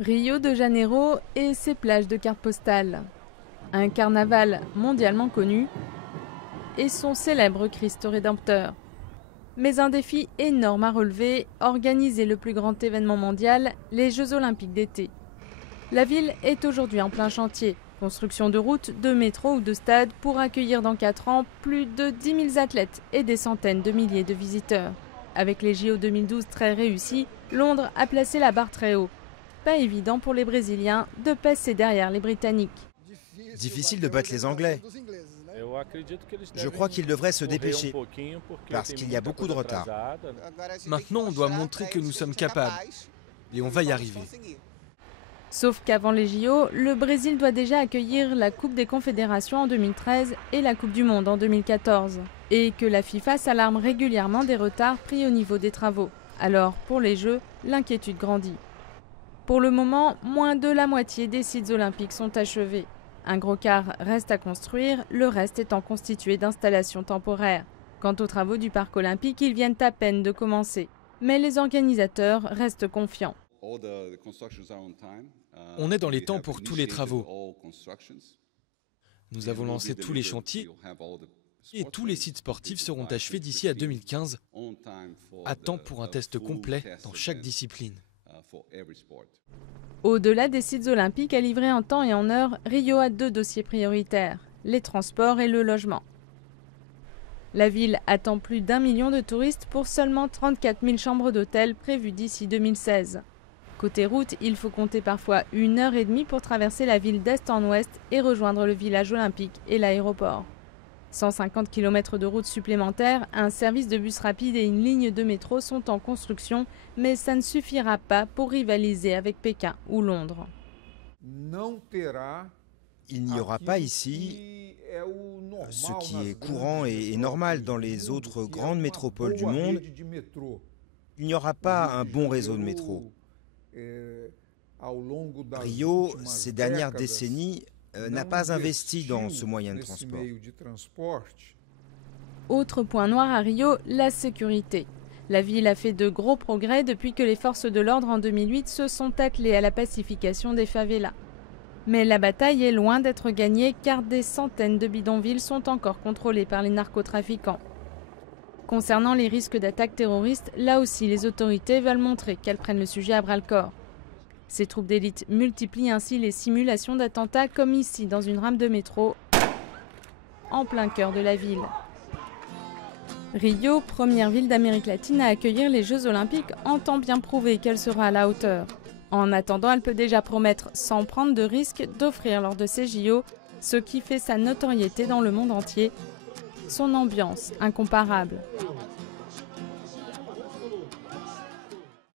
Rio de Janeiro et ses plages de cartes postales. Un carnaval mondialement connu et son célèbre Christ Rédempteur. Mais un défi énorme à relever, organiser le plus grand événement mondial, les Jeux Olympiques d'été. La ville est aujourd'hui en plein chantier. Construction de routes, de métros ou de stades pour accueillir dans 4 ans plus de 10 000 athlètes et des centaines de milliers de visiteurs. Avec les JO 2012 très réussis, Londres a placé la barre très haut. Pas évident pour les Brésiliens de passer derrière les Britanniques. Difficile de battre les Anglais. Je crois qu'ils devraient se dépêcher, parce qu'il y a beaucoup de retard. Maintenant, on doit montrer que nous sommes capables, et on va y arriver. Sauf qu'avant les JO, le Brésil doit déjà accueillir la Coupe des Confédérations en 2013 et la Coupe du Monde en 2014. Et que la FIFA s'alarme régulièrement des retards pris au niveau des travaux. Alors, pour les Jeux, l'inquiétude grandit. Pour le moment, moins de la moitié des sites olympiques sont achevés. Un gros quart reste à construire, le reste étant constitué d'installations temporaires. Quant aux travaux du parc olympique, ils viennent à peine de commencer. Mais les organisateurs restent confiants. On est dans les temps pour tous les travaux. Nous avons lancé tous les chantiers et tous les sites sportifs seront achevés d'ici à 2015, à temps pour un test complet dans chaque discipline. Au-delà des sites olympiques à livrer en temps et en heure, Rio a 2 dossiers prioritaires, les transports et le logement. La ville attend plus d'1 million de touristes pour seulement 34 000 chambres d'hôtel prévues d'ici 2016. Côté route, il faut compter parfois 1h30 pour traverser la ville d'est en ouest et rejoindre le village olympique et l'aéroport. 150 km de routes supplémentaires, un service de bus rapide et une ligne de métro sont en construction, mais ça ne suffira pas pour rivaliser avec Pékin ou Londres. Il n'y aura pas ici ce qui est courant et normal dans les autres grandes métropoles du monde. Il n'y aura pas un bon réseau de métro. Rio, ces dernières décennies, n'a pas investi dans ce moyen de transport. Autre point noir à Rio, la sécurité. La ville a fait de gros progrès depuis que les forces de l'ordre en 2008 se sont attelées à la pacification des favelas. Mais la bataille est loin d'être gagnée car des centaines de bidonvilles sont encore contrôlés par les narcotrafiquants. Concernant les risques d'attaques terroristes, là aussi les autorités veulent montrer qu'elles prennent le sujet à bras-le-corps. Ces troupes d'élite multiplient ainsi les simulations d'attentats comme ici dans une rame de métro en plein cœur de la ville. Rio, première ville d'Amérique latine à accueillir les Jeux Olympiques, entend bien prouver qu'elle sera à la hauteur. En attendant, elle peut déjà promettre, sans prendre de risque, d'offrir lors de ces JO ce qui fait sa notoriété dans le monde entier, son ambiance incomparable.